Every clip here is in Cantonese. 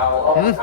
嗯。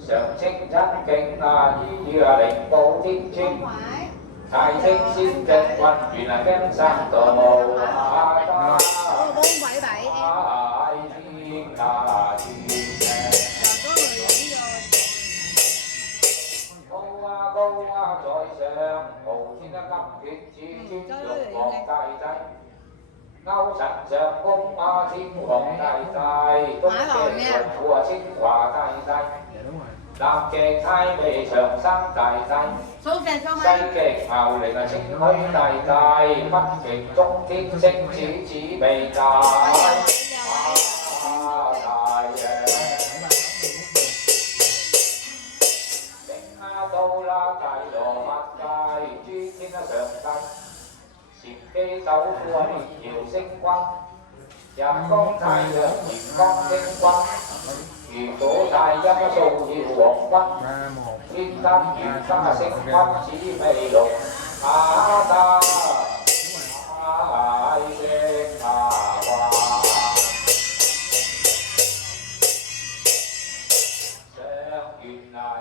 上清真經依於靈寶天尊，太清先正運原經三道大天大高在上，無天金闕至尊玉皇大帝。勾陳上公天皇大帝，東極雲父清華大帝，南極太微長生大帝，西極茂陵清虛大帝，北極中天星子紫微大到啦大羅密界，諸天上帝。禪機斗富滅搖星君，日光太陽炎光星君，如果大陰數耀黃君，天燈元燈星君紫微龍，大星華，上元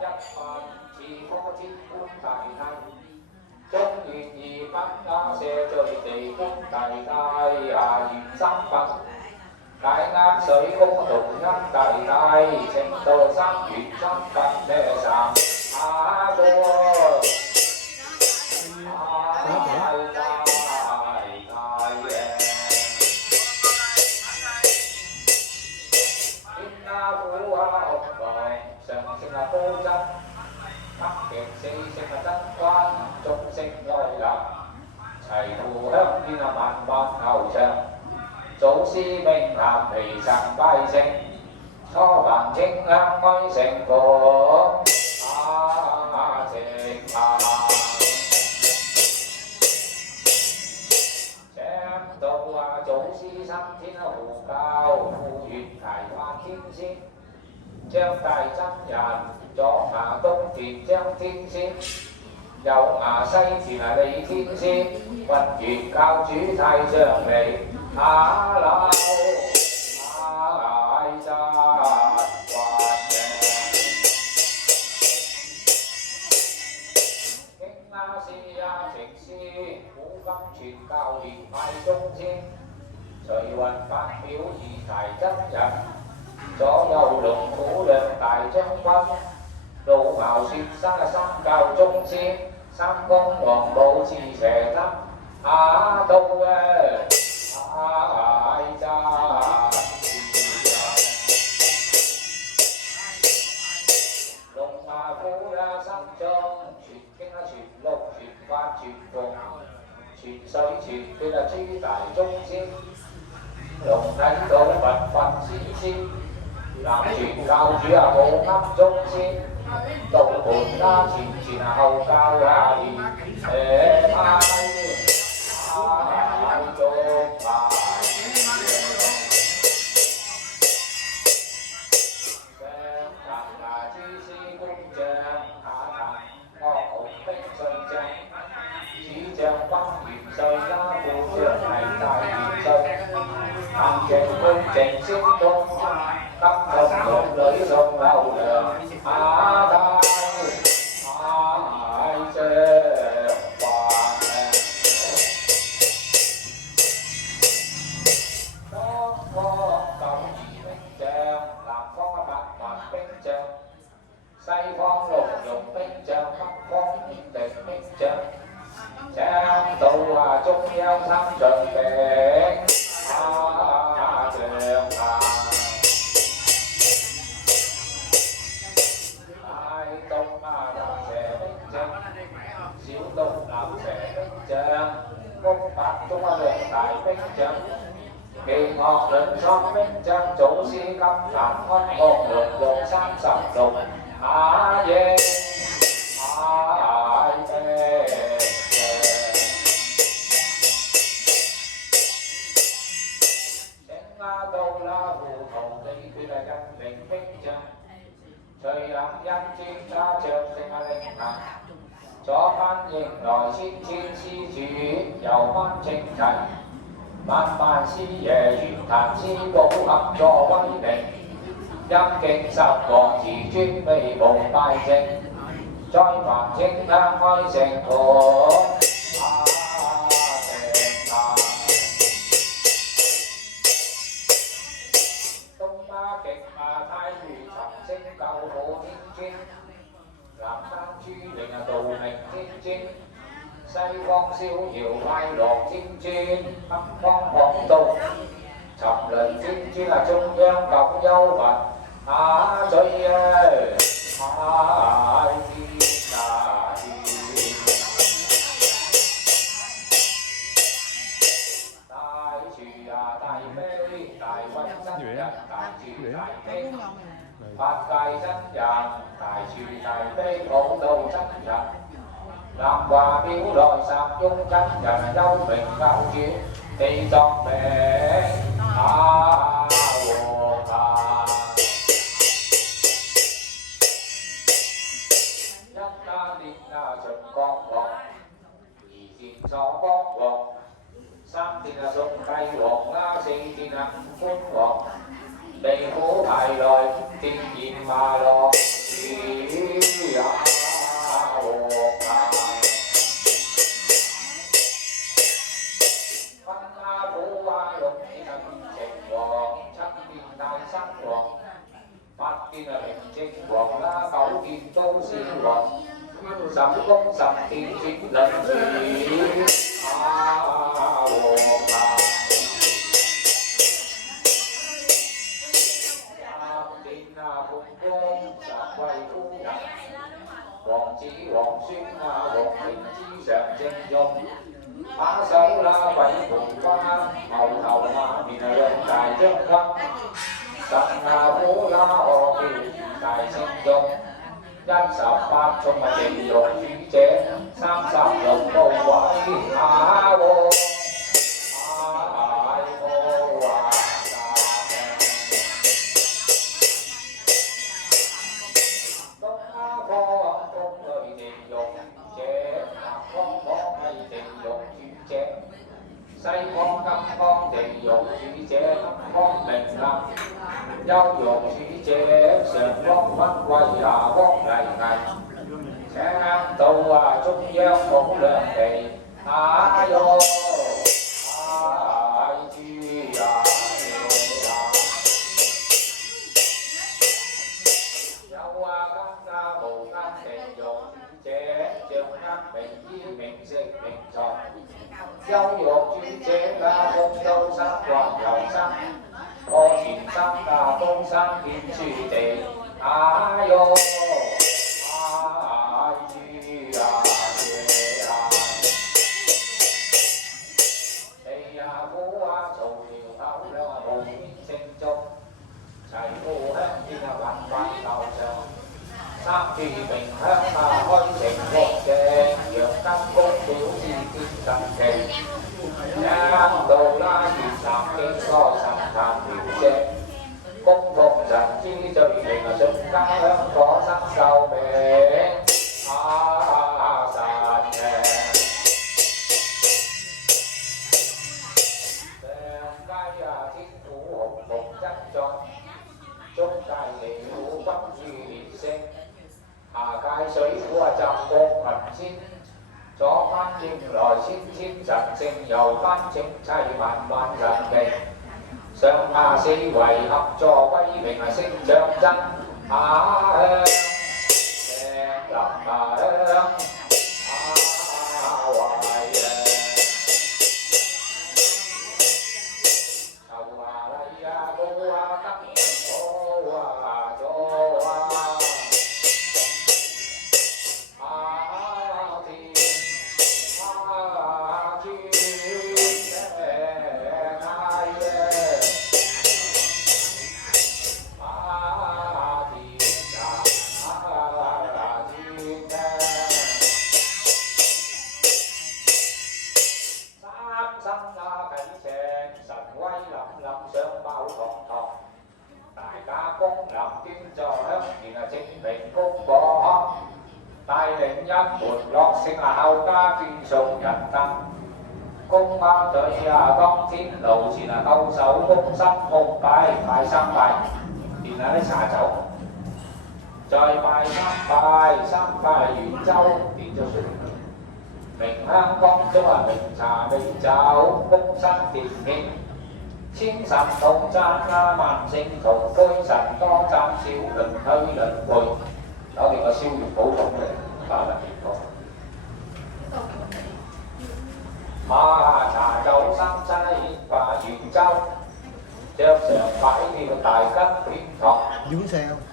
一分似摩天官大帝。中元二品射罪地官大帝，元三品大壓水宮同恩大帝，程度三元三品咩三個上升高真。北極四星真君，中星來臨，齊扶香煙萬萬牛場，祖師名銜未曾拜聖，初聞清香開成火，正請到祖師三天護教，護願提化天仙，張大真人。左牙東田張天仙，右牙西田李天仙，運元教主太上嚟，下樓大真運經師情師，古今傳教連派中仙，隨雲發表二提真人，左右龍虎亮大將軍。老茅雪山三教宗師，三公王母治邪德，到大真龍馬虎心中，傳經傳錄傳法傳服，傳水傳血諸大宗師，龍體道佛先師，南傳教主武庵宗師。道門前後教連，派中派，上層諸師工匠，下層惡豪兵碎將，此將崩元帥家父將係大元帥，南極官正先鋒。金龍女送流量，大將東方92兵將，南方800兵將，西方6用兵將，北方5敵兵將，請到中央三將兵，攻白中兩大兵將，奇惡兩雙兵將，祖師金壇安樂龍用36，夜大兵請到啦胡同地決印靈兵將，隨人印戰家將勝靈能。左班迎來千千施主，右班正齊，萬萬師爺玄壇師寶合助威靈，因敬十王自尊威無大正，再還清香開成土。南山諸靈道明天尊，西方逍遙快樂天尊，北方廣道沉淪天尊中央九幽佛下墜海天大樹大悲大威真人大智大悲。八戒真人，大樹大悲普度真人，南華表內十雍真人，幽冥教主地藏名阿和尚，一家烈秦國王，二殿楚江王，三殿宋帝王四殿五官王。地府排來天然麻樂與和尚，分家府六殿情王，七殿大生王，八殿明正王九殿都市王，十宮十殿節輪主和尚。王子王孫王永之上正用，把手鬼門關，牛頭馬面兩大將軍，神虎何叫大聖眾，18重地獄主者，36部位下喎。西方金剛地獄主者，金剛明亮；幽獄主者，上方分貴下方危危。請到中央好良地，哎呦，哎豬啊！有金家無間地獄主者，像間明衣明色明財。幽獄主者風都生環遊生，破前生風生見諸地，哎呦，哎豬啊嘢啊！地府嘈聊口兩無邊聖眾，齊呼香煙雲雲流上，三柱明香開成國正，陽根公表示天神奇。聽到月南經多神壇描寫，供奉神之最靈瞬間香火生壽命，神奇。上街天府紅紅真在，中界離府君與烈星，下界水府集國民先。左翻應來千神聖，右翻正砌萬萬神奇，上下四圍合作威名星象真，香石林香懷頭華麗高金好左帶領一門樂聲孝家尊崇人燈，公貓隊當天路前叩首躬身膜拜，拜三拜，然後咧灑酒，再三拜元州，變咗出嚟。明香江中啊，明茶明酒，福身甜獻。千神同讚啊，萬聖同居，神多讚少輪去輪迴，搞掂個消炎補痛嘅，打得幾多？馬茶酒三西化元州，將上擺票大吉天堂。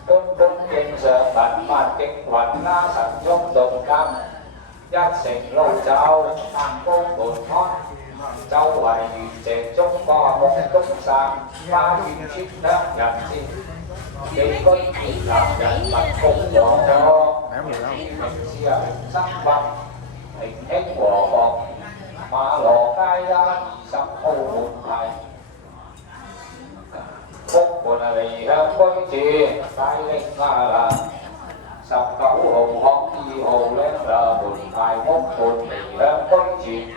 官官敬上文物極雲啦，神翁動金，一城路走行高門開。周圍圓席中華夢東山，花園村鄉人士，寄居結合人民共和國，平時啊平生活，平興和睦，馬羅街啦20號門牌，福門啊離鄉居住，帶領啊19號學2號靚啦門牌屋門離鄉居住。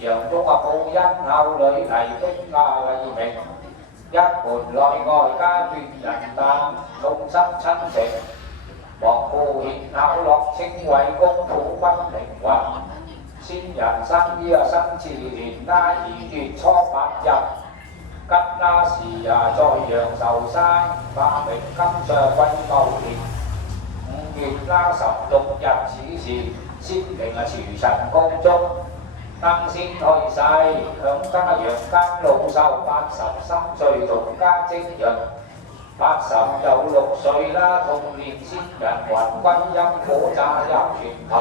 楊中啊，報恩孝女黎兵啊黎明，一門內外家眷人旦，眾生親情，莫顧獻孝樂清為公府君平雲。先人生於辛巳年啦2月初8日，吉啦時啊在陽壽生，化名金上癸卯年5月啦16日此時，先明啊廚神宮中。登仙去世，響家陽間老壽83歲，同家精潤80有6歲啦。同年先人雲觀音火炸入全壇，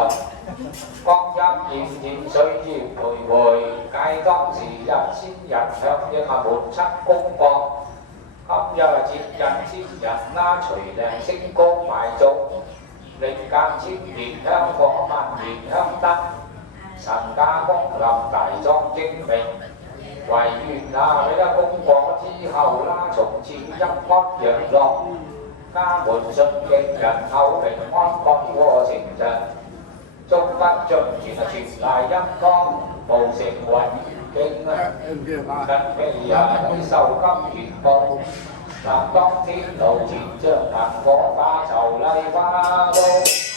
光陰漸漸歲月徘徊，計當時日先人響應啊門七公國，今日接引先人啦，隨靈星光埋葬，令間千年香火萬年香燈。神家光臨大莊精明，唯願啊你啦功過之後啦，從此陰安陽樂，家門順敬人口平安國過情人，中不盡全啊傳賴陰光，無成雲經啊，緊記啊你受金元報，但當天路前將銀火化籌禮花高。